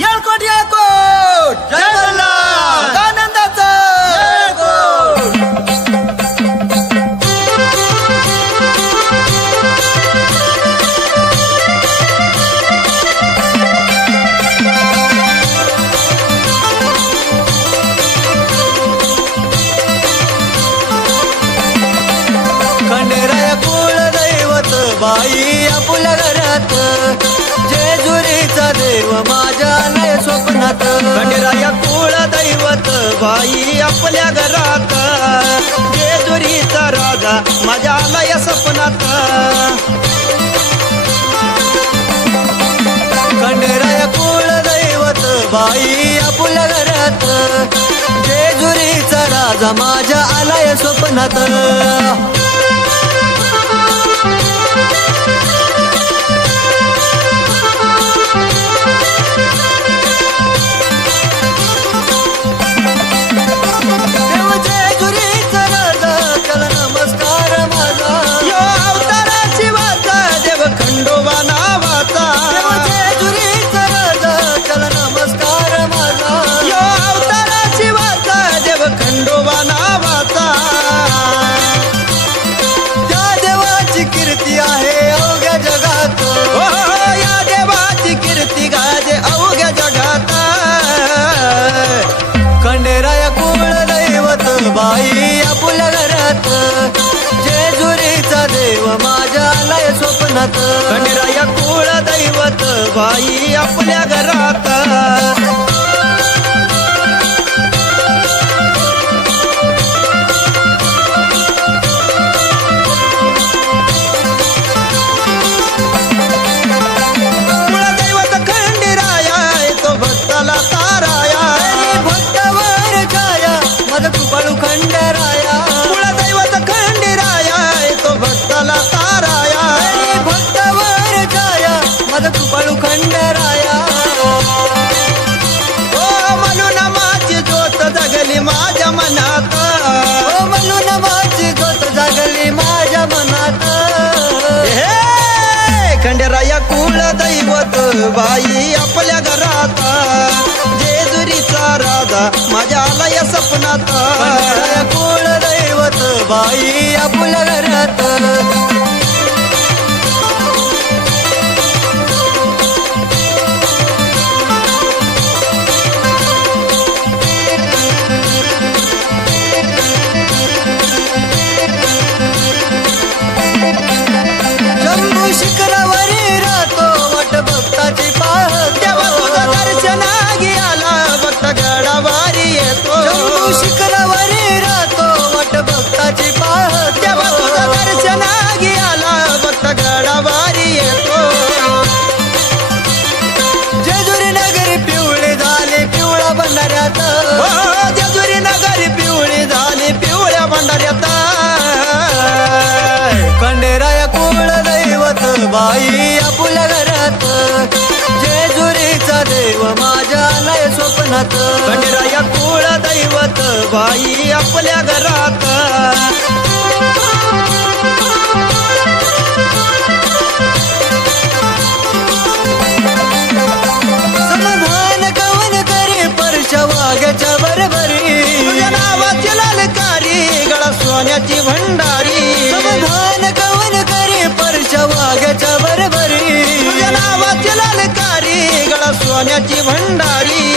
येळकोट येळकोट जय मल्हार. आनंदाचा खंडेराया कुळ दैवत बाई आपल्या घरात जेजुरीचा देव माझ्या आलाय स्वप्नात खंडेराया कुळ दैवत बाई आपल्या घरात जेजुरीचा राजा माझ्या आलाय स्वप्नात खंडेराया कुळ दैवत बाई आपल्या घरात जेजुरीचा राजा माझ्या आलाय स्वप्नात देव जेजुरीचा राजा त्याला नमस्कार माझा यो अवताराची वाचा देव खंडोबा नावाचा देव जेजुरीचा राजा त्याला नमस्कार माझा यो अवताराची वाचा देव खंडोबा नावाचा त्या देवाची कीर्ती आहे अवघ्या जगात हो या देवाची कीर्ती गाजे अवघ्या जगात खंडेराया कुळ दैवत बाई आपल्या घरात जेजुरीचा देव माझ्या आलाय स्वप्नात खंडेराया कुळ दैवत बाई आपल्या घरात कुळदैवत खंडेराया तो भक्ताला ताराया भक्तावर छाया माझा कृपाळू खंडेराया कुळदैवत खंडेराया तो भक्ताला ताराया भक्तावर छाया माझा कृपाळू खंडेराया ओ म्हणून माझी ज्योत जगली माझ्या मनात ओ म्हणून माझी गोत जागली माझ्या मनात हे खंडेराया कुळ दैवत बाई आपल्या घरात जेजुरीचा राजा माझ्या आलाय स्वप्नात खंडेराया कुळ दैवत बाई आपल्या घरात जम्बू शिखरावरी राहतो वट भक्ताची पाहत तेव्हा तुझं दर्शनागी आला भक्त गडावारी येतो जम्बू शिखरावरी राहतो वट भक्ताची पाहत तेव्हा तुझं दर्शनागी आला भक्त गडावारी येतो जेजुरी नगरी पिवळी झाली पिवळा भंडाऱ्यात हो जेजुरी नगरी पिवळी झाली पिवळ्या भंडाऱ्यात खंडेराया कुळ दैवत बाई आपल्या घरात जेजुरीचा देव माझ्या आलाय स्वप्नात खंडेराया कुळ दैवत बाई आपल्या घरात समाधान कवन करे परशा वाघ्याच्या बरोबरी तुझ्या नावाची ललकारी गळा सोन्याची भंडारी समाधान कवन करे परशा वाघ्याच्या बरोबरी तुझ्या नावाची ललकारी गळा सोन्याची भंडारी